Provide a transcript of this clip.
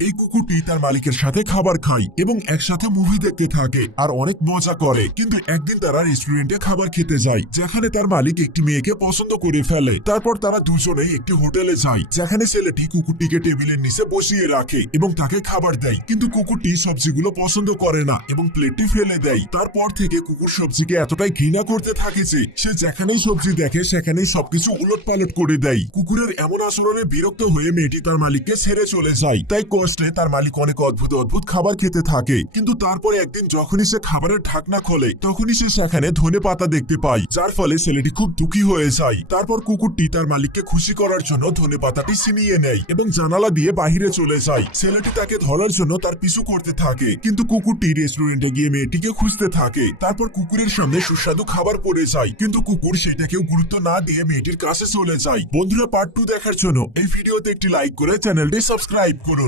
এই কুকুরটি তার মালিকের সাথে খাবার খায় এবং একসাথে মুভি দেখতে থাকে আর অনেক মজা করে। কিন্তু একদিন তারা রেস্টুরেন্টে খাবার খেতে যায়, যেখানে তার মালিক একটি মেয়েকে পছন্দ করে ফেলে। তারপর তারা দুজনেই একটি হোটেলে যায়, যেখানে ছেলেটি কুকুরটিকে টেবিলের নিচে বসিয়ে রাখে এবং তাকে খাবার দেয়। কিন্তু কুকুরটি সবজিগুলো পছন্দ করে না এবং প্লেটটি ফেলে দেয়। তারপর থেকে কুকুর সবজিকে এতটাই ঘৃণা করতে থাকে যে সে যেখানেই সবজি দেখে সেখানেই সবকিছু উলটপালট করে দেয়। কুকুরের এমন আচরণে বিরক্ত হয়ে মেয়েটি তার মালিককে ছেড়ে চলে যায়। তাই কষ্টে তার মালিক অনেক অদ্ভুত অদ্ভুত খাবার খেতে থাকে। কিন্তু তারপরে একদিন যখনই সে খাবারের ঢাকনা খোলে, তখনই সে সেখানে ধনেপাতা দেখতে পায়, যার ফলে ছেলেটি খুব দুঃখী হয়ে যায়। তারপর কুকুরটি তার মালিককে খুশি করার জন্য ধনেপাতাটি ছিনিয়ে নেয় এবং জানালা দিয়ে বাহিরে চলে যায়। ছেলেটি তাকে ধরার জন্য তার পিছু করতে থাকে, কিন্তু কুকুরটি রেস্টুরেন্টে গিয়ে মেয়েটিকে খুঁজতে থাকে। তারপর কুকুরের সামনে সুস্বাদু খাবার পড়ে যায়, কিন্তু কুকুর সেটাকেও গুরুত্ব না দিয়ে মেয়েটির কাছে চলে যায়। বন্ধুরা, পার্ট 2 দেখার জন্য এই ভিডিওতে একটি লাইক করে চ্যানেলটি সাবস্ক্রাইব করুন।